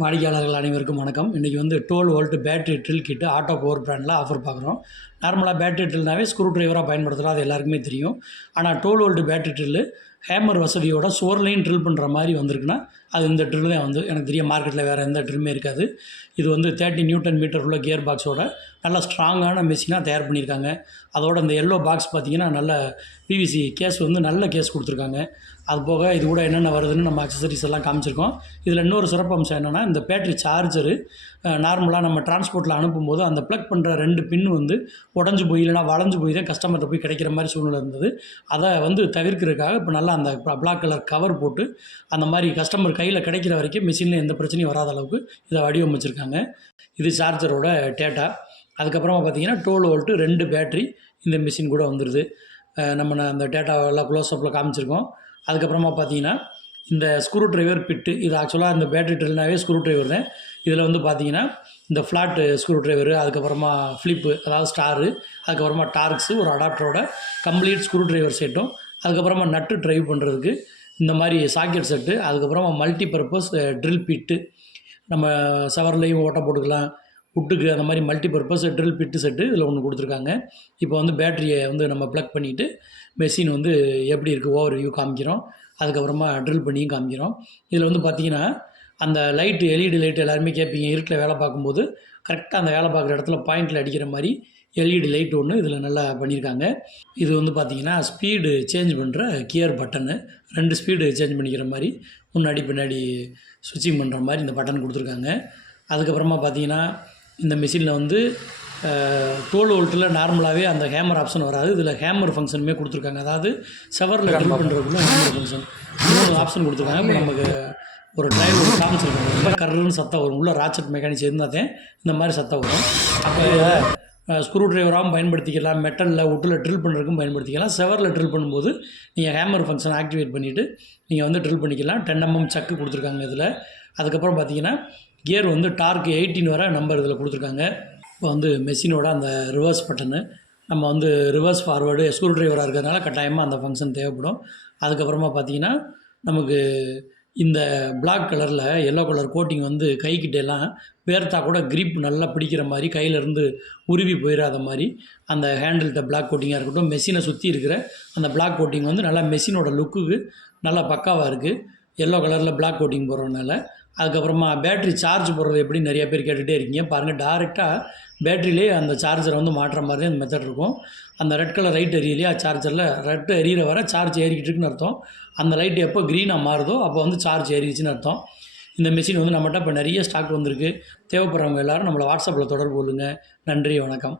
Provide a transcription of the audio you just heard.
வாடிக்கையாளர்கள் அனைவருக்கும் வணக்கம். இன்றைக்கி வந்து 12 வோல்ட் பேட்டரி ட்ரில் கிட்டு ஆட்டோ பவர் பிராண்டில் ஆஃபர் பார்க்குறோம். நார்மலாக பேட்டரி ட்ரில்னாவே ஸ்க்ரூ ட்ரைவராக பயன்படுத்துகிறோம், அது எல்லாருக்குமே தெரியும். ஆனால் 12 வோல்ட் பேட்டரி ட்ரில்லு ஹேமர் வசதியோட சுவர்லையும் ட்ரில் பண்ணுற மாதிரி வந்திருக்குன்னா அது இந்த ட்ரில் தான். வந்து எனக்கு தெரியும், மார்க்கெட்டில் வேறு எந்த ட்ரில்லுமே இருக்காது. இது வந்து 30 நியூட்டன் மீட்டர் உள்ள கியர் பாக்ஸோட நல்லா ஸ்ட்ராங்கான மெஷினாக தயார் பண்ணியிருக்காங்க. அதோட இந்த எல்லோ பாக்ஸ் பார்த்திங்கன்னா நல்ல பிவிசி கேஸ் வந்து நல்ல கேஸ் கொடுத்துருக்காங்க. அது போக இது கூட என்னென்ன வருதுன்னு நம்ம அக்சசரிஸ் எல்லாம் காமிச்சிருக்கோம். இதில் இன்னொரு சிறப்பு அம்சம் என்னென்னா, இந்த பேட்டரி சார்ஜரு நார்மலாக நம்ம டிரான்ஸ்போர்ட்டில் அனுப்பும்போது அந்த ப்ளக் பண்ணுற 2 பின் வந்து உடஞ்சி போய் இல்லைனா வளைஞ்சு போய் தான் கஸ்டமர்கிட்ட போய் கிடைக்கிற மாதிரி சூழ்நிலை இருந்தது. அதை வந்து தவிர்க்கிறதுக்காக இப்போ நல்லா அந்த பிளாக் கலர் கவர் போட்டு அந்த மாதிரி கஸ்டமர் கையில் கிடைக்கிற வரைக்கும் மிஷினில் எந்த பிரச்சனையும் வராத அளவுக்கு இதை வடிவமைச்சிருக்காங்க. இது சார்ஜரோட டேட்டா. அதுக்கப்புறமா பார்த்திங்கன்னா 12 வோல்ட்டு 2 பேட்ரி இந்த மிஷின் கூட வந்துடுது. நம்ம அந்த டேட்டாவெல்லாம் க்ளோஸ்அப்பில் காமிச்சிருக்கோம். அதுக்கப்புறமா பார்த்திங்கன்னா இந்த ஸ்க்ரூ ட்ரைவர் பிட்டு, இது ஆக்சுவலாக இந்த பேட்டரி ட்ரில்னாவே ஸ்க்ரூ ட்ரைவர் தான். இதில் வந்து பார்த்திங்கன்னா இந்த ஃப்ளாட்டு ஸ்க்ரூ ட்ரைவரு, அதுக்கப்புறமா ஃப்ளிப்பு அதாவது ஸ்டாரு, அதுக்கப்புறமா டார்க்ஸு, ஒரு அடாப்டரோட கம்ப்ளீட் ஸ்க்ரூ ட்ரைவர் செட்டும், அதுக்கப்புறமா நட்டு ட்ரைவ் பண்ணுறதுக்கு இந்த மாதிரி சாக்கெட் செட்டு, அதுக்கப்புறமா மல்டி பர்பஸ் ட்ரில் பிட்டு, நம்ம சவர்லேயும் ஓட்ட போட்டுக்கலாம், புட்டுக்கு அந்த மாதிரி மல்டி பர்பஸ் ட்ரில் பிட்டு செட்டு இதில் ஒன்று கொடுத்துருக்காங்க. இப்போ வந்து பேட்டரியை வந்து நம்ம ப்ளக் பண்ணிவிட்டு மெஷின் வந்து எப்படி இருக்குது ஓவர் வியூ காமிக்கிறோம். அதுக்கப்புறமா ட்ரில் பண்ணியும் காமிக்கிறோம். இதில் வந்து பார்த்திங்கன்னா அந்த லைட்டு எல்இடி லைட் எல்லாருமே கேட்பீங்க, இருட்டில் வேலை பார்க்கும்போது கரெக்டாக அந்த வேலை பார்க்குற இடத்துல பாயிண்டில் அடிக்கிற மாதிரி எல்இடி லைட் ஒன்று இதில் நல்லா பண்ணியிருக்காங்க. இது வந்து பார்த்திங்கன்னா ஸ்பீடு சேஞ்ச் பண்ணுற கியர் பட்டனு, 2 ஸ்பீடு சேஞ்ச் பண்ணிக்கிற மாதிரி முன்னாடி பின்னாடி ஸ்விட்சிங் பண்ணுற மாதிரி இந்த பட்டன் கொடுத்துருக்காங்க. அதுக்கப்புறமா பார்த்திங்கன்னா இந்த மிஷினில் வந்து 12 வோல்ட்டில் நார்மலாகவே அந்த ஹேமர் ஆப்ஷன் வராது. இதில் ஹேமர் ஃபங்க்ஷனுமே கொடுத்துருக்காங்க. அதாவது செவரில் ட்ரில் பண்ணுறதுக்குள்ள ஹேமர் ஃபங்க்ஷன் 3 ஆப்ஷன் கொடுத்துருக்காங்க. இப்போ நமக்கு ஒரு டிரைவர் காமிச்சிருக்காங்க, ரொம்ப கர்ன்னு சத்தம் வரும். உள்ள ராச்சட் மெக்கானிக்ஸ் இருந்தால் தான் இந்த மாதிரி சத்தம் வரும். அப்போ ஸ்க்ரூ ட்ரைவராகவும் பயன்படுத்திக்கலாம், மெட்டலில் வுட்டில் ட்ரில் பண்ணுறதுக்கும் பயன்படுத்திக்கலாம். செவரில் ட்ரில் பண்ணும்போது நீங்கள் ஹேமர் ஃபங்க்ஷன் ஆக்டிவேட் பண்ணிவிட்டு நீங்கள் வந்து ட்ரில் பண்ணிக்கலாம். 10 mm சக்கு கொடுத்துருக்காங்க இதில். அதுக்கப்புறம் பார்த்திங்கன்னா கியர் வந்து டார்க் 18 வரை நம்பர் இதில் கொடுத்துருக்காங்க. இப்போ வந்து மெஷினோட அந்த ரிவர்ஸ் பட்டனு, நம்ம வந்து ரிவர்ஸ் ஃபார்வேர்டு ஸ்க்ரூ ட்ரைவராக இருக்கிறதுனால கட்டாயமாக அந்த ஃபங்க்ஷன் தேவைப்படும். அதுக்கப்புறமா பார்த்திங்கன்னா நமக்கு இந்த பிளாக் கலரில் எல்லோ கலர் கோட்டிங் வந்து கைக்கிட்டெல்லாம் வேர்த்தா கூட கிரிப் நல்லா பிடிக்கிற மாதிரி, கையிலேருந்து உருவி போயிடாத மாதிரி அந்த ஹேண்டில்கிட்ட பிளாக் கோட்டிங்காக இருக்கட்டும், மெஷினை சுற்றி இருக்கிற அந்த பிளாக் கோட்டிங் வந்து நல்லா மெஷினோட லுக்குக்கு நல்லா பக்காவாக இருக்குது, எல்லோ கலரில் பிளாக் கோட்டிங் போடுறதுனால. அதுக்கப்புறமா பேட்ரி சார்ஜ் போடுறது எப்படி நிறைய பேர் கேட்டுகிட்டே இருக்கீங்க பாருங்கள். டேரெக்டாக பேட்டரியிலே அந்த சார்ஜரை வந்து மாட்டுற மாதிரி தான் இந்த மெத்தட் இருக்கும். அந்த ரெட் கலர் லைட் எரியலையா சார்ஜரில், ரெட்டு எரியிற வர சார்ஜ் ஏறிக்கிட்டு இருக்குன்னு அர்த்தம். அந்த லைட் எப்போ க்ரீனாக மாறுதோ அப்போ வந்து சார்ஜ் ஏறிச்சுன்னு அர்த்தம். இந்த மிஷின் வந்து நம்மகிட்ட இப்போ நிறைய ஸ்டாக் வந்திருக்கு. தேவைப்படுறவங்க எல்லோரும் நம்மளை வாட்ஸ்அப்பில் தொடர்பு கொள்ளுங்கள். நன்றி, வணக்கம்.